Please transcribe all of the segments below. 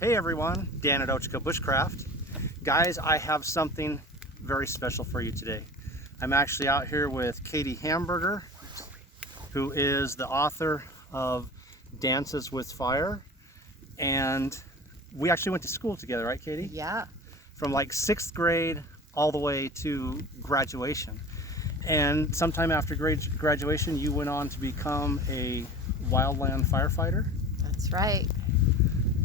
Hey everyone, Dan at Bushcraft. Guys, I have something very special for you today. I'm actually out here with Katie Hamberger, who is the author of Dances with Fire. And we actually went to school together, right, Katie? Yeah. From like 6th grade all the way to graduation. And sometime after graduation, you went on to become a wildland firefighter. That's right.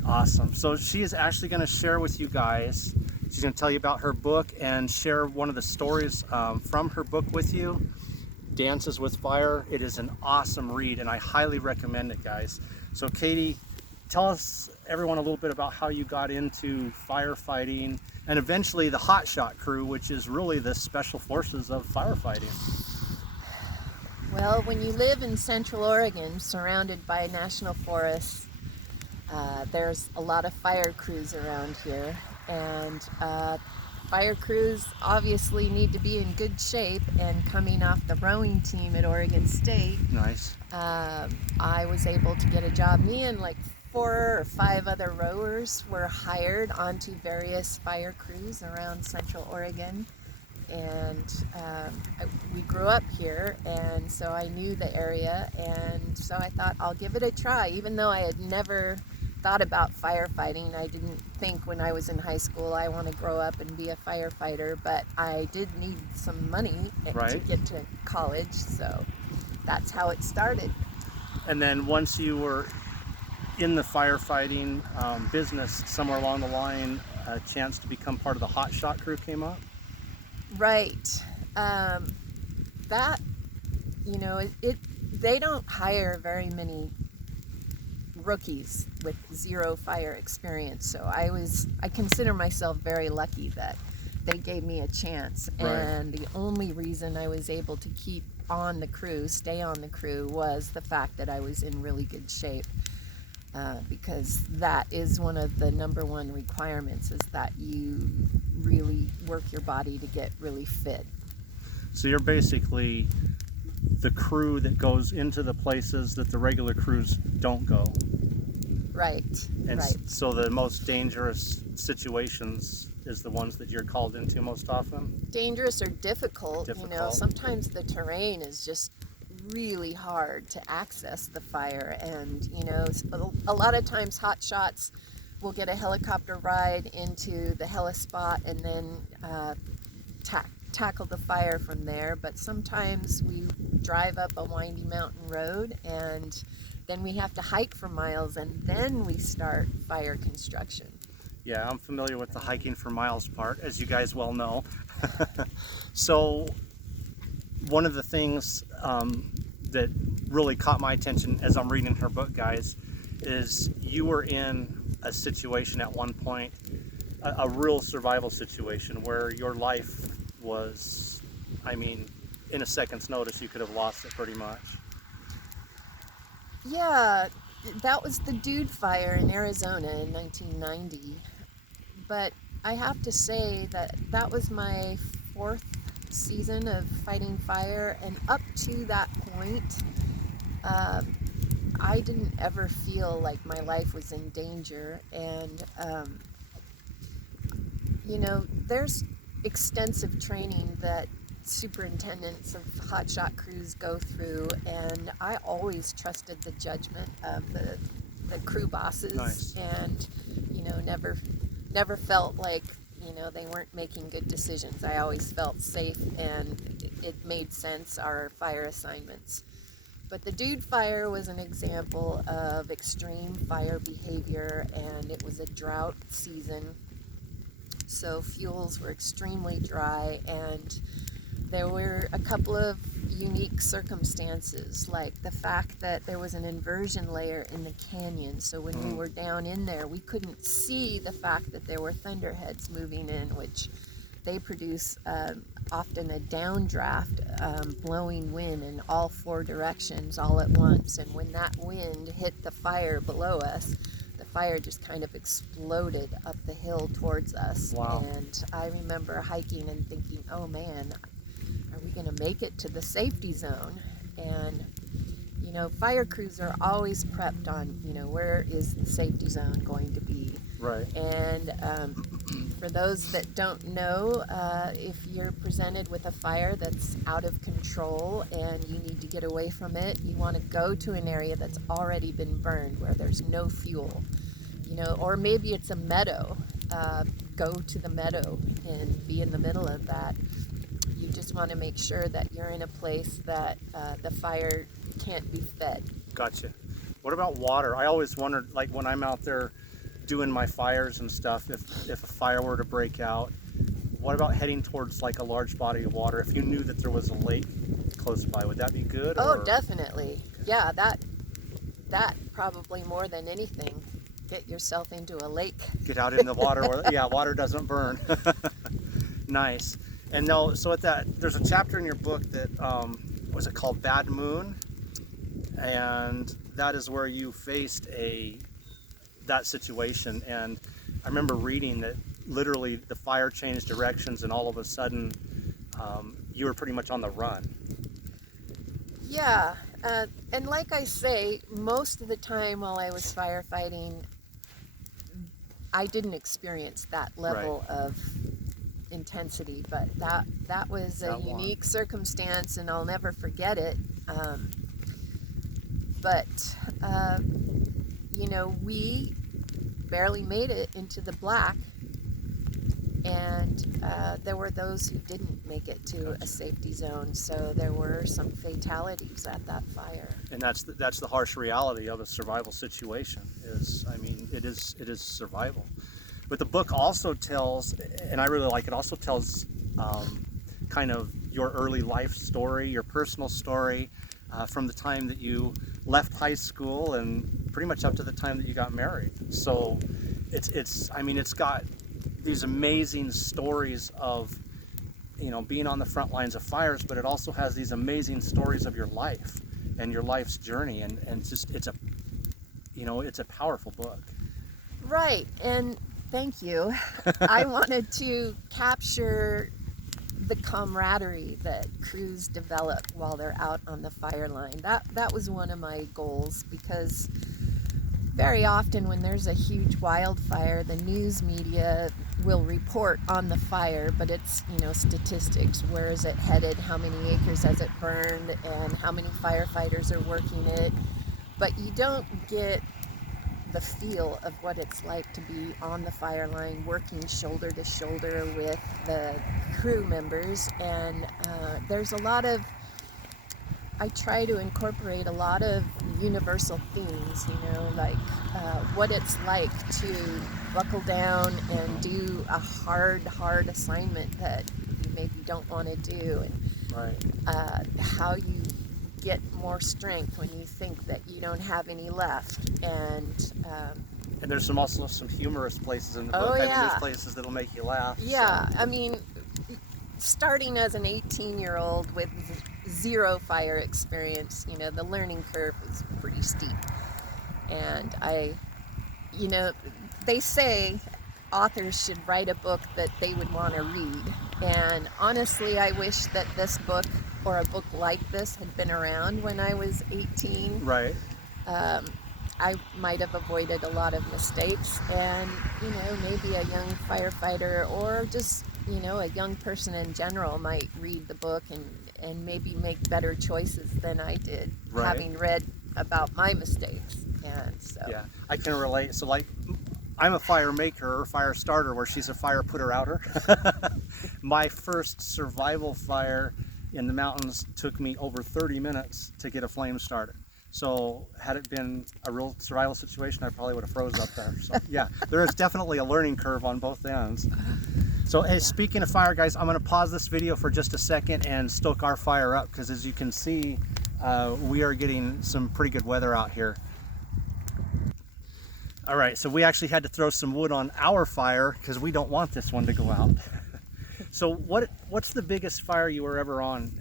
Awesome. So she is actually going to share with you guys, she's going to tell you about her book and share one of the stories from her book with you, Dances with Fire. It is an awesome read and I highly recommend it, guys. So Katie, tell us, everyone, a little bit about how you got into firefighting and eventually the hotshot crew, which is really the special forces of firefighting. Well, when you live in Central Oregon, surrounded by national forests, there's a lot of fire crews around here, and fire crews obviously need to be in good shape. And coming off the rowing team at Oregon State, Nice. I was able to get a job. Me and like 4 or 5 other rowers were hired onto various fire crews around Central Oregon. And we grew up here, and so I knew the area, and so I thought I'll give it a try. Even though I had never thought about firefighting, I didn't think when I was in high school I want to grow up and be a firefighter, but I did need some money to get to college, so that's how it started. And then once you were in the firefighting business, somewhere along the line, a chance to become part of the hotshot crew came up? Right. That, they don't hire very many rookies with 0 fire experience. So I consider myself very lucky that they gave me a chance. Right. And the only reason I was able to keep on the crew, stay on the crew, was the fact that I was in really good shape. Because that is one of the number 1 requirements, is that you really work your body to get really fit. So you're basically the crew that goes into the places that the regular crews don't go. Right, And right. so the most dangerous situations is the ones that you're called into most often? Dangerous or difficult. Sometimes the terrain is just really hard to access the fire, and a lot of times hot shots will get a helicopter ride into the heli-spot and then tackle the fire from there. But sometimes we drive up a windy mountain road, and then we have to hike for miles, and then we start fire construction. Yeah, I'm familiar with the hiking for miles part, as you guys well know. So one of the things that really caught my attention as I'm reading her book, guys, is you were in a situation at one point, a real survival situation, where your life was, in a second's notice, you could have lost it pretty much. Yeah, that was the Dude Fire in Arizona in 1990. But I have to say that was my 4th season of fighting fire, and up to that point, I didn't ever feel like my life was in danger. And there's extensive training that superintendents of hotshot crews go through, and I always trusted the judgment of the crew bosses. Nice. And never felt like they weren't making good decisions. I always felt safe, and it made sense, our fire assignments. But the Dude Fire was an example of extreme fire behavior, and it was a drought season, so fuels were extremely dry, and there were a couple of unique circumstances, like the fact that there was an inversion layer in the canyon. So when we were down in there, we couldn't see the fact that there were thunderheads moving in, which they produce often a downdraft, blowing wind in all 4 directions all at once. And when that wind hit the fire below us, the fire just kind of exploded up the hill towards us. Wow. And I remember hiking and thinking, oh man, are we going to make it to the safety zone? And fire crews are always prepped on, where is the safety zone going to be. Right. And for those that don't know, if you're presented with a fire that's out of control and you need to get away from it, you want to go to an area that's already been burned, where there's no fuel, or maybe it's a meadow. Go to the meadow and be in the middle of that. You just want to make sure that you're in a place that the fire can't be fed. Gotcha. What about water? I always wondered, like when I'm out there doing my fires and stuff, if a fire were to break out, what about heading towards like a large body of water? If you knew that there was a lake close by, would that be good? Oh, definitely. Yeah, that probably more than anything. Get yourself into a lake. Get out in the water where, water doesn't burn. Nice. And no, so there's a chapter in your book that, was it called Bad Moon? And that is where you faced that situation. And I remember reading that literally the fire changed directions and all of a sudden you were pretty much on the run. Yeah, and like I say, most of the time while I was firefighting, I didn't experience that level of intensity, but that was a unique circumstance, and I'll never forget it. We barely made it into the black, and there were those who didn't make it to a safety zone, so there were some fatalities at that fire. And that's the harsh reality of a survival situation. It is survival. But the book also tells, and I really like it, also tells kind of your early life story, your personal story, from the time that you left high school and pretty much up to the time that you got married. So it's got these amazing stories of, being on the front lines of fires, but it also has these amazing stories of your life and your life's journey, and it's a powerful book. Right, and thank you. I wanted to capture the camaraderie that crews develop while they're out on the fire line. That was one of my goals, because very often when there's a huge wildfire, the news media will report on the fire, but it's, statistics. Where is it headed? How many acres has it burned? And how many firefighters are working it? But you don't get the feel of what it's like to be on the fire line, working shoulder to shoulder with the crew members. And I try to incorporate a lot of universal themes, like what it's like to buckle down and do a hard assignment that you maybe don't want to do, and how you get more strength when you think that you don't have any left. And there's also some humorous places in the book. There's places that'll make you laugh. Yeah, so. Starting as an 18-year-old with zero fire experience, the learning curve was pretty steep. And they say authors should write a book that they would want to read. And honestly, I wish that this book, or a book like this, had been around when I was 18. Right. I might have avoided a lot of mistakes, and maybe a young firefighter, or just a young person in general, might read the book and maybe make better choices than I did, having read about my mistakes. And so I can relate. So I'm a fire maker or fire starter, where she's a fire putter outer. My first survival fire in the mountains took me over 30 minutes to get a flame started. So had it been a real survival situation, I probably would have froze up there. So there is definitely a learning curve on both ends. So speaking of fire, guys, I'm going to pause this video for just a second and stoke our fire up, because as you can see, we are getting some pretty good weather out here. All right, so we actually had to throw some wood on our fire because we don't want this one to go out. So what's the biggest fire you were ever on,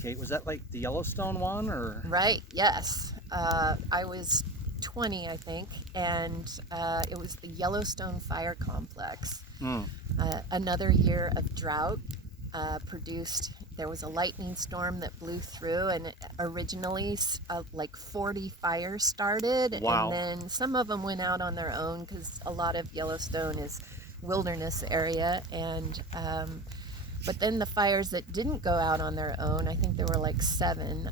Kate? Was that like the Yellowstone one, or? Right, yes. I was 20, I think, and it was the Yellowstone Fire Complex. Another year of drought produced there was a lightning storm that blew through, and originally like 40 fires started. Wow. And then some of them went out on their own because a lot of Yellowstone is wilderness area. And but then the fires that didn't go out on their own, I think there were like 7,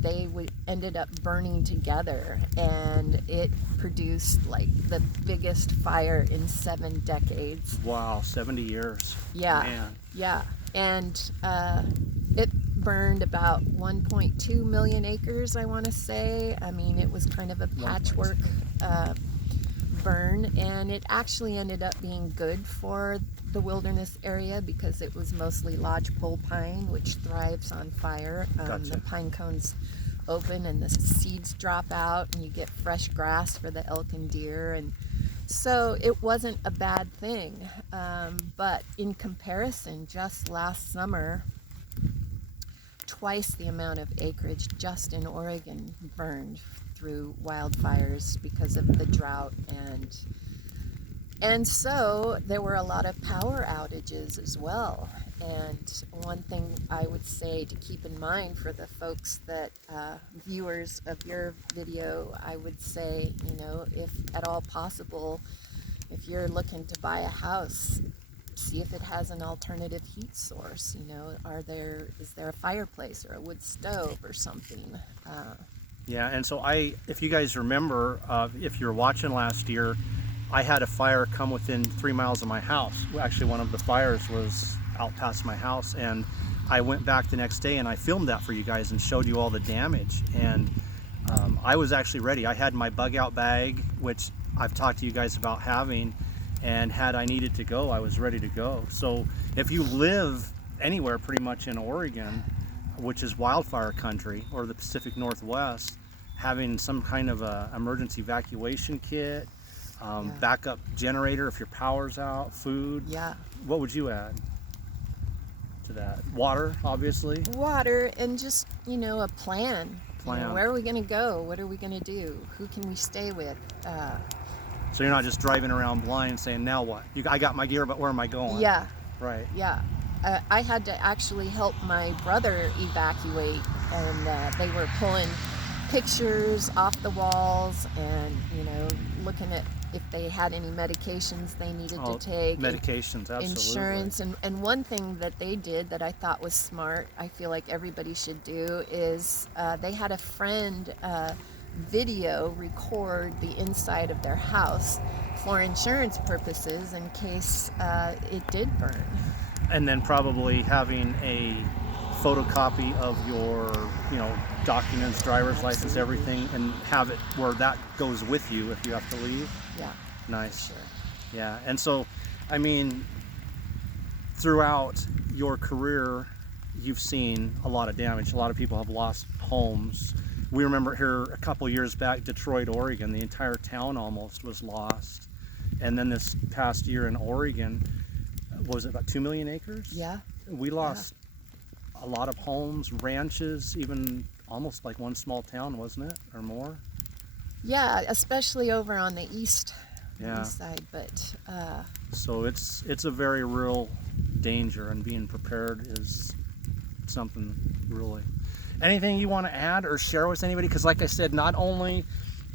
they ended up burning together, and it produced like the biggest fire in 7 decades. Wow, 70 years. Yeah, Man. yeah. And it burned about 1.2 million acres, I want to say. I mean, it was kind of a patchwork burn, and it actually ended up being good for the wilderness area because it was mostly lodgepole pine, which thrives on fire. Gotcha. The pine cones open and the seeds drop out, and you get fresh grass for the elk and deer, and so it wasn't a bad thing. But in comparison, just last summer, twice the amount of acreage just in Oregon burned through wildfires because of the drought, and so there were a lot of power outages as well. And one thing I would say to keep in mind for the folks that viewers of your video, I would say, you know, if at all possible, if you're looking to buy a house, see if it has an alternative heat source. You know, is there a fireplace or a wood stove or something? Yeah, and so if you guys remember, if you were watching last year, I had a fire come within 3 miles of my house. Well, actually, one of the fires was out past my house, and I went back the next day and I filmed that for you guys and showed you all the damage. And I was actually ready. I had my bug out bag, which I've talked to you guys about having, and had I needed to go, I was ready to go. So if you live anywhere pretty much in Oregon, which is wildfire country, or the Pacific Northwest, having some kind of a emergency evacuation kit, backup generator if your power's out, food. Yeah. What would you add to that? Water, obviously. Water, and just, you know, a plan. Plan. You know, where are we going to go? What are we going to do? Who can we stay with? So you're not just driving around blind saying, now what? I got my gear, but where am I going? Yeah. Right. Yeah. I had to actually help my brother evacuate, and they were pulling pictures off the walls and, you know, looking at if they had any medications they needed to take. Medications, absolutely. Insurance. And one thing that they did that I thought was smart, I feel like everybody should do, is they had a friend video record the inside of their house for insurance purposes in case it did burn. And then probably having a photocopy of your, you know, documents, driver's license, everything, and have it where that goes with you if you have to leave. Yeah. Nice. Sure. Yeah. And so, I mean, throughout your career, you've seen a lot of damage. A lot of people have lost homes. We remember here a couple years back, Detroit, Oregon, the entire town almost was lost. And then this past year in Oregon, what was it, about 2 million acres? Yeah. We lost a lot of homes, ranches, even almost like one small town, wasn't it, or more? Yeah, especially over on the east Yeah. side, but So it's a very real danger, and being prepared is something really. Anything you want to add or share with anybody? Because like I said, not only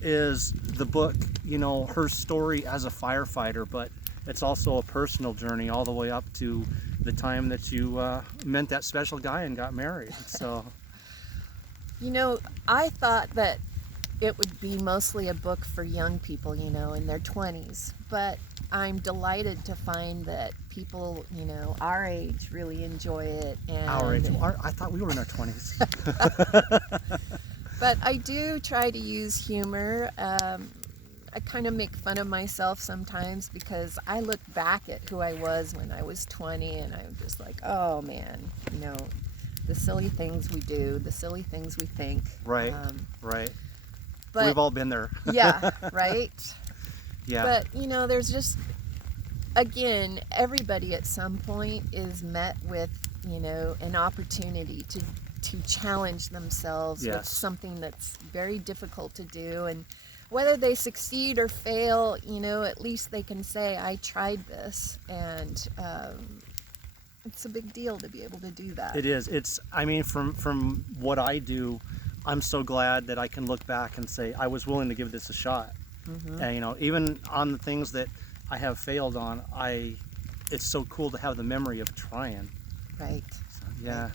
is the book, you know, her story as a firefighter, but it's also a personal journey all the way up to the time that you met that special guy and got married. So, you know, I thought that it would be mostly a book for young people, you know, in their 20s, but I'm delighted to find that people, you know, our age really enjoy it. And our age. I thought we were in our 20s. But I do try to use humor. I kind of make fun of myself sometimes because I look back at who I was when I was 20, and I'm just like, oh man, you know, the silly things we do, the silly things we think. Right, right. But we've all been there. Yeah, right? Yeah. But, you know, there's just, again, everybody at some point is met with, you know, an opportunity to challenge themselves with Yes. something that's very difficult to do. And whether they succeed or fail, you know, at least they can say, I tried this. And It's a big deal to be able to do that. It is. It's, I mean, from what I do, I'm so glad that I can look back and say I was willing to give this a shot. And you know, even on the things that I have failed on, it's so cool to have the memory of trying. Right. So, yeah.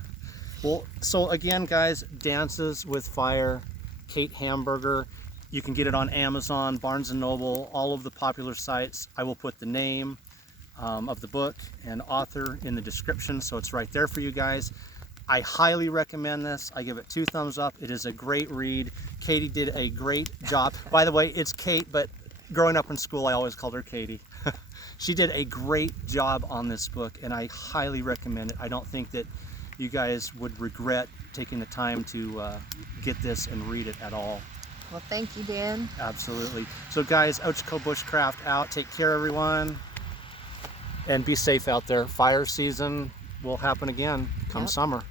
Well, so again, guys, Dances with Fire, Kate Hamberger. You can get it on Amazon, Barnes & Noble, all of the popular sites. I will put the name of the book and author in the description, so it's right there for you guys. I highly recommend this. I give it 2 thumbs up. It is a great read. Katie did a great job. By the way, it's Kate, but growing up in school, I always called her Katie. She did a great job on this book, and I highly recommend it. I don't think that you guys would regret taking the time to get this and read it at all. Well, thank you, Dan. Absolutely. So guys, Ochco Bushcraft out. Take care, everyone. And be safe out there. Fire season will happen again come summer.